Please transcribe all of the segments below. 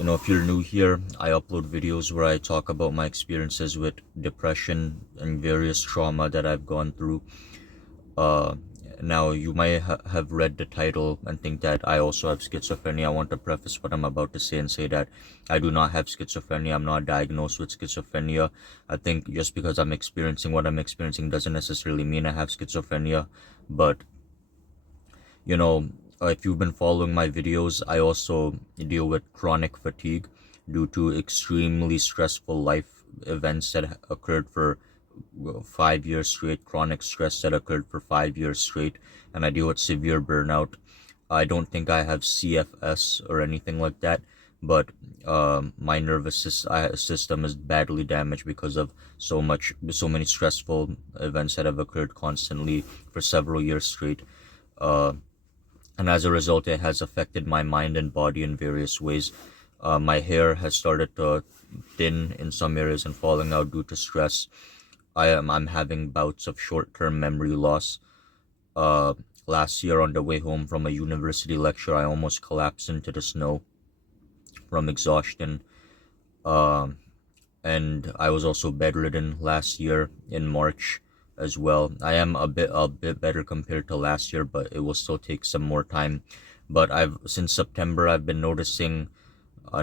If you're new here, I upload videos where I talk about my experiences with depression and various trauma that I've gone through. Uh, Now, you might have read the title and think that I also have schizophrenia. I want to preface what I'm about to say and say that I do not have schizophrenia. I'm not diagnosed with schizophrenia. I think just because I'm experiencing what I'm experiencing doesn't necessarily mean I have schizophrenia. But you know, if you've been following my videos, I also deal with chronic fatigue due to extremely stressful life events that occurred for 5 years straight, chronic stress that occurred for 5 years straight, and I deal with severe burnout. I don't think I have CFS or anything like that, but my system is badly damaged because of so many stressful events that have occurred constantly for several years straight. Uh, and as a result, it has affected my mind and body in various ways. My hair has started to thin in some areas and falling out due to stress. I'm having bouts of short-term memory loss. uh Last year, on the way home from a university lecture, I almost collapsed into the snow from exhaustion. um and I was also bedridden last year in March as well. I am a bit better compared to last year, but it will still take some more time. But I've since September, I've been noticing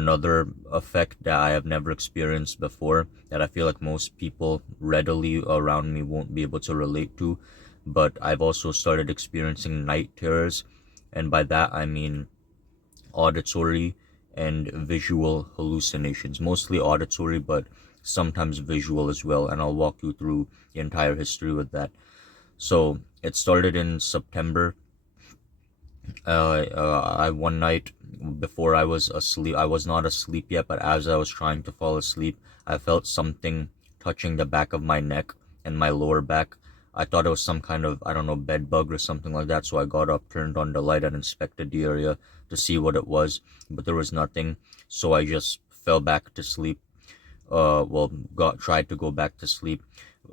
another effect that I have never experienced before, that I feel like most people readily around me won't be able to relate to. But I've also started experiencing night terrors, and by that I mean auditory and visual hallucinations, mostly auditory, but sometimes visual as well. And I'll walk you through the entire history with that. So it started in September. I One night before I was asleep, I was not asleep yet, but as I was trying to fall asleep, I felt something touching the back of my neck and my lower back. I thought it was some kind of, I don't know, bed bug or something like that. So I got up, turned on the light, and inspected the area to see what it was, but there was nothing. So I just fell back to sleep. Well, got tried to go back to sleep.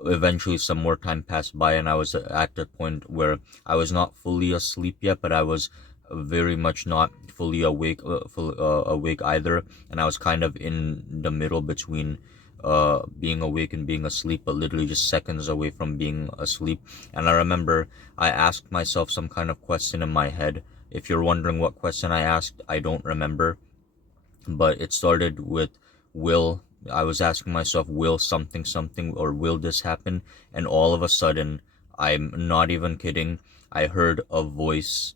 Eventually, some more time passed by, and I was at the point where I was not fully asleep yet, but I was very much not fully awake either, and I was kind of in the middle between being awake and being asleep, but literally just seconds away from being asleep. And I remember I asked myself some kind of question in my head. If you're wondering what question I asked, I don't remember, but it started with will. I was asking myself, will something something, or will this happen? And all of a sudden, I'm not even kidding, I heard a voice,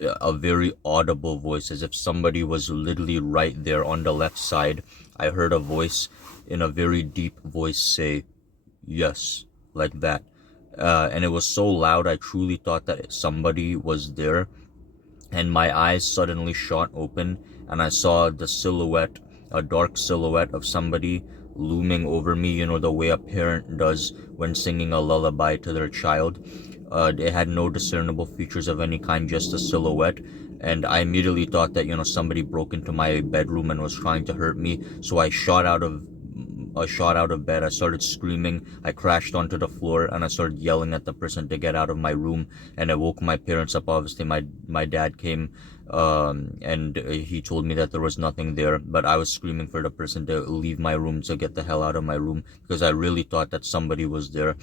a very audible voice, as if somebody was literally right there on the left side. I heard a voice in a very deep voice say yes, like that. And it was so loud, I truly thought that somebody was there. And my eyes suddenly shot open, and I saw the silhouette, a dark silhouette of somebody looming over me, the way a parent does when singing a lullaby to their child. It had no discernible features of any kind, just a silhouette. And I immediately thought that, somebody broke into my bedroom and was trying to hurt me. So I shot out of bed. I started screaming. I crashed onto the floor and I started yelling at the person to get out of my room. And I woke my parents up. Obviously, my dad came, and he told me that there was nothing there. But I was screaming for the person to leave my room, to get the hell out of my room, because I really thought that somebody was there.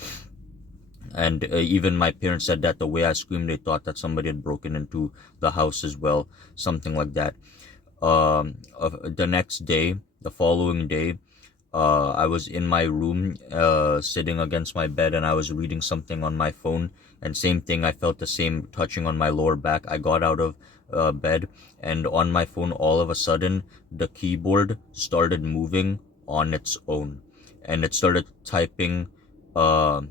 And even my parents said that the way I screamed, they thought that somebody had broken into the house as well, something like that. The next day, the following day, I was in my room, sitting against my bed, and I was reading something on my phone. And same thing, I felt the same touching on my lower back. I got out of bed, and on my phone, all of a sudden, the keyboard started moving on its own, and it started typing. Uh,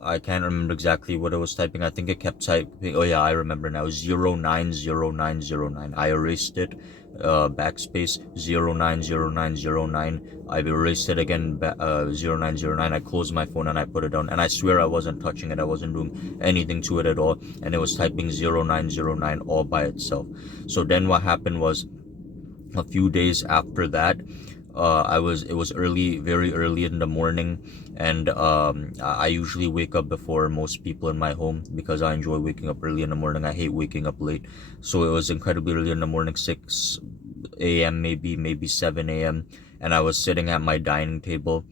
I can't remember exactly what it was typing. I think it kept typing. Oh yeah, I remember now. 090909. I erased it. Backspace 090909. I erased it again. 0909. I closed my phone and I put it down. And I swear I wasn't touching it. I wasn't doing anything to it at all. And it was typing 0909 all by itself. So then what happened was, a few days after that, it was early, very early in the morning, and I usually wake up before most people in my home because I enjoy waking up early in the morning. I hate waking up late. So it was incredibly early in the morning, 6 a.m., maybe 7 a.m., and I was sitting at my dining table,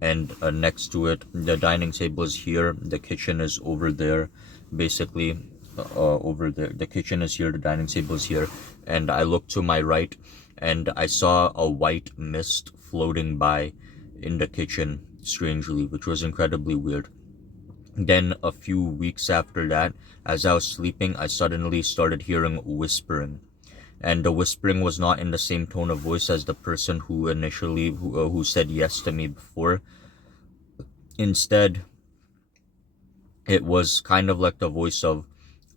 and next to it, the dining table is here, the kitchen is over there, basically. Over there, the kitchen is here, the dining table is here, and I looked to my right, and I saw a white mist floating by in the kitchen, strangely, which was incredibly weird. Then a few weeks after that, as I was sleeping, I suddenly started hearing whispering, and the whispering was not in the same tone of voice as the person who initially who said yes to me before. Instead, it was kind of like the voice of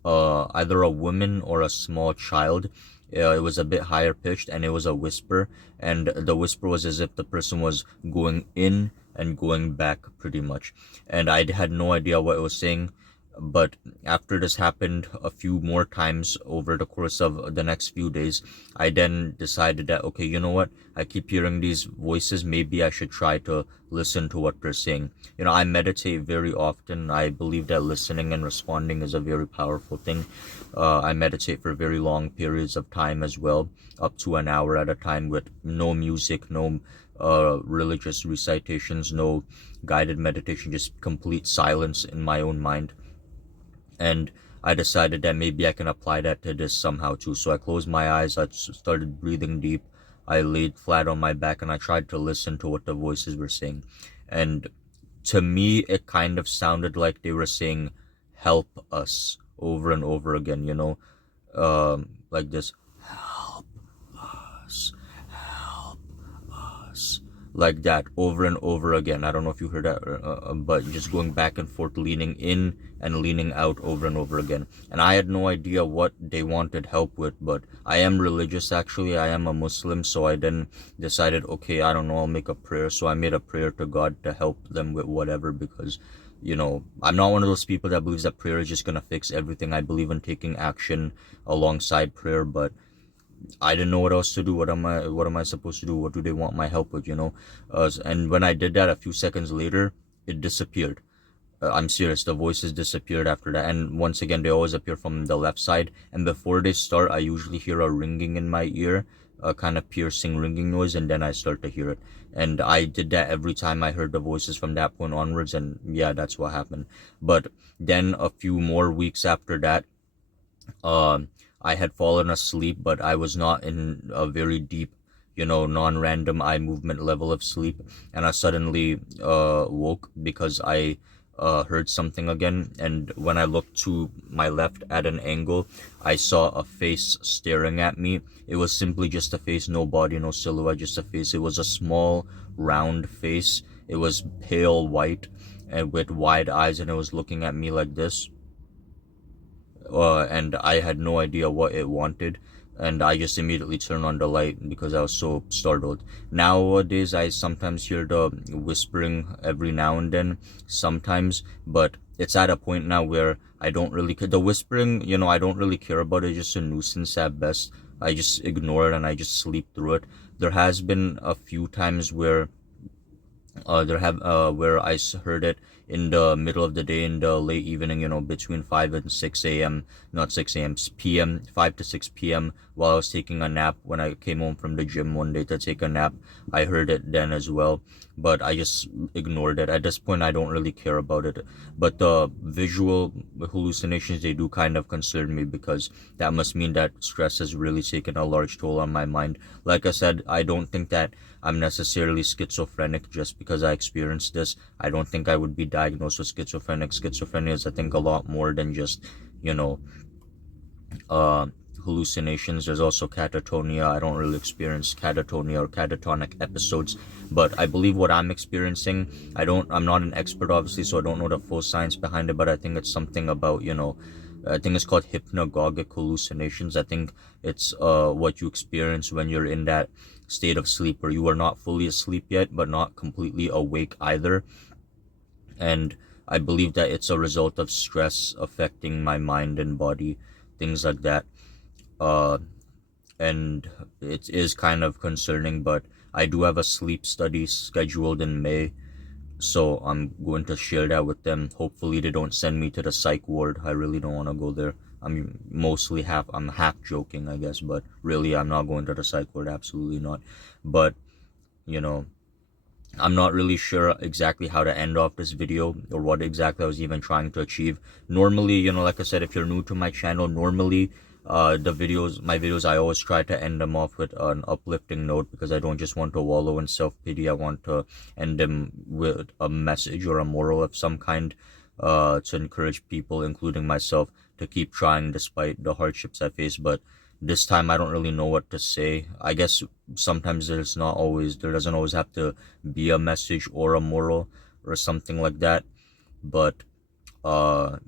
either a woman or a small child. It was a bit higher pitched, and it was a whisper, and the whisper was as if the person was going in and going back, pretty much. And I had no idea what it was saying. But after this happened a few more times over the course of the next few days, I then decided that, okay, you know what? I keep hearing these voices. Maybe I should try to listen to what they're saying. I meditate very often. I believe that listening and responding is a very powerful thing. I meditate for very long periods of time as well, up to an hour at a time, with no music, no religious recitations, no guided meditation, just complete silence in my own mind. And I decided that maybe I can apply that to this somehow too. So I closed my eyes, I started breathing deep, I laid flat on my back, and I tried to listen to what the voices were saying. And to me, it kind of sounded like they were saying, "Help us," over and over again, like this, "Help us, help us," like that, over and over again. I don't know if you heard that, but just going back and forth, leaning in and leaning out over and over again. And I had no idea what they wanted help with, but I am religious, actually. I am a Muslim, so I then decided, okay, I don't know, I'll make a prayer. So I made a prayer to God to help them with whatever, because I'm not one of those people that believes that prayer is just gonna fix everything. I believe in taking action alongside prayer, but I didn't know what else to do. What am I supposed to do? What do they want my help with, and when I did that, a few seconds later, it disappeared. I'm serious, the voices disappeared after that. And once again, they always appear from the left side, and before they start, I usually hear a ringing in my ear, a kind of piercing ringing noise, and then I start to hear it. And I did that every time I heard the voices from that point onwards, and yeah, that's what happened. But then a few more weeks after that, um I had fallen asleep, but I was not in a very deep, non-random eye movement level of sleep. And I suddenly woke because I heard something again. And when I looked to my left at an angle, I saw a face staring at me. It was simply just a face, no body, no silhouette, just a face. It was a small, round face. It was pale white and with wide eyes, and it was looking at me like this. And I had no idea what it wanted, and I just immediately turned on the light because I was so startled. Nowadays, I sometimes hear the whispering every now and then, sometimes, but it's at a point now where I don't really care. The whispering, I don't really care about it. It's just a nuisance at best. I just ignore it and I just sleep through it. There has been a few times where where I heard it in the middle of the day, in the late evening, between 5 and 6 a.m., not 6 a.m., p.m., 5 to 6 p.m., while I was taking a nap. When I came home from the gym one day to take a nap, I heard it then as well, but I just ignored it. At this point, I don't really care about it. But the visual hallucinations, they do kind of concern me, because that must mean that stress has really taken a large toll on my mind. Like I said, I don't think that I'm necessarily schizophrenic just because I experienced this. I don't think I would be diagnosed with schizophrenic. Schizophrenia is, I think, a lot more than just, you know, uh, hallucinations. There's also catatonia. I don't really experience catatonia or catatonic episodes, but I believe what I'm experiencing, I'm not an expert, obviously, so I don't know the full science behind it, but I think it's something about, I think it's called hypnagogic hallucinations. I think it's what you experience when you're in that state of sleep where you are not fully asleep yet, but not completely awake either. And I believe that it's a result of stress affecting my mind and body, things like that. Uh, and it is kind of concerning, but I do have a sleep study scheduled in May, so I'm going to share that with them. Hopefully they don't send me to the psych ward. I really don't want to go there. I'm half joking, I guess, but really I'm not going to the psych ward, absolutely not. But you know, I'm not really sure exactly how to end off this video or what exactly I was even trying to achieve. Normally, like I said, if you're new to my channel, normally my videos, I always try to end them off with an uplifting note, because I don't just want to wallow in self-pity. I want to end them with a message or a moral of some kind, to encourage people, including myself, to keep trying despite the hardships I face. But this time I don't really know what to say. I guess sometimes there doesn't always have to be a message or a moral or something like that. But uh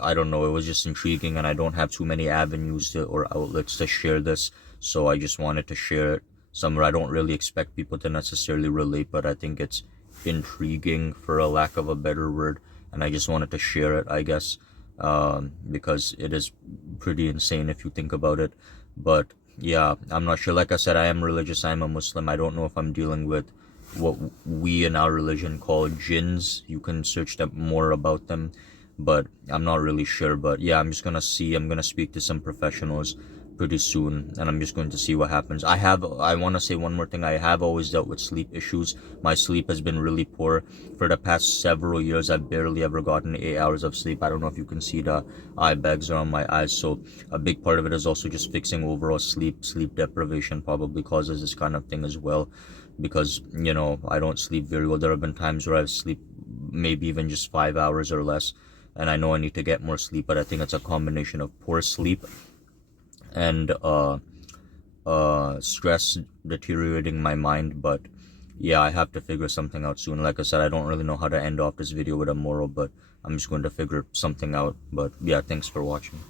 I don't know, it was just intriguing, and I don't have too many avenues or outlets to share this, so I just wanted to share it somewhere. I don't really expect people to necessarily relate, but I think it's intriguing, for a lack of a better word, and I just wanted to share it, I guess, because it is pretty insane if you think about it. But yeah, I'm not sure. Like I said, I am religious, I'm a Muslim. I don't know if I'm dealing with what we in our religion call jinns. You can search them more about them, but I'm not really sure. But yeah, I'm gonna speak to some professionals pretty soon, and I'm just going to see what happens. I want to say one more thing. I have always dealt with sleep issues. My sleep has been really poor for the past several years. I've barely ever gotten 8 hours of sleep. I don't know if you can see the eye bags around my eyes. So a big part of it is also just fixing overall sleep deprivation probably causes this kind of thing as well, because I don't sleep very well. There have been times where I've sleep maybe even just 5 hours or less, and I know I need to get more sleep, but I think it's a combination of poor sleep and stress deteriorating my mind. But yeah, I have to figure something out soon. Like I said, I don't really know how to end off this video with a moral, but I'm just going to figure something out. But yeah, thanks for watching.